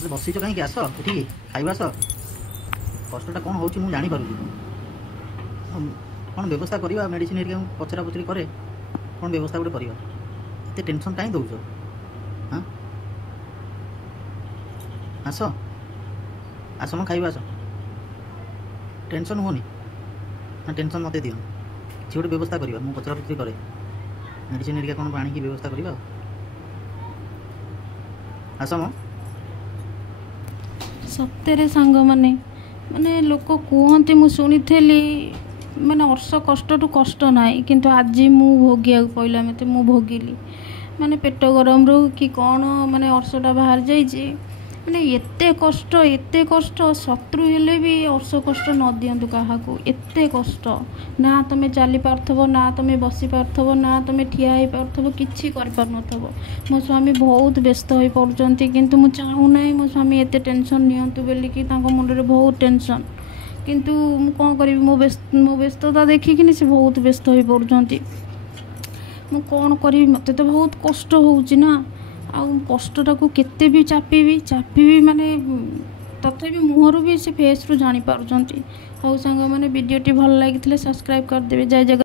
बसीच कहीं आस ये खाइबा आस कष्टा कौन हो जापर कौन व्यवस्था करवा मेडिसिन हेरिका पचरा पचरी करे कौन व्यवस्था गोटे करवा एत टेंशन कहीं दौच हाँ आस आस म खाइबा आस टेंशन होनी ना टेंशन मत दियो किसी गोटे व्यवस्था करवा मुझे पचरा पचरी करे मेडिसिन हेरिका कौन आने की व्यवस्था करवा आस म सत्य सांग माने माने लोक कहते मुझे शुणी माने वर्ष कष्ट टू कष्ट नाई किंतु आज मु भोगिया पड़ा मत मु भोगिली माने पेट गरम रू कि कौन माने वर्षटा बाहर जाइए माने एते कष्ट शत्रु हेले भी वर्ष कष्ट न दिंतु क्या एते कष्ट ना तुम चली पार्थब ना तुम बसी पार्थब ना तुम ठिया हो पार्थब किसी कर मो स्वामी बहुत व्यस्त हो पड़ुंट किंतु मु चाहूना मो स्वामी एते टेंशन नियंतु बोलिकी मुंडे बहुत टेंशन किंतु मु कौन करी मो व्यस्तता देखिकी से बहुत व्यस्त हो पड़ुंट मु कौन करी मत तो बहुत कष्ट होना आ कष्टा को केते भी चापी माने तथापि मुहर भी से फेस रू जानी पारुचंती। हौ सांग माने वीडियो टी भल लगी सब्सक्राइब कर देबे। जय जगन्नाथ।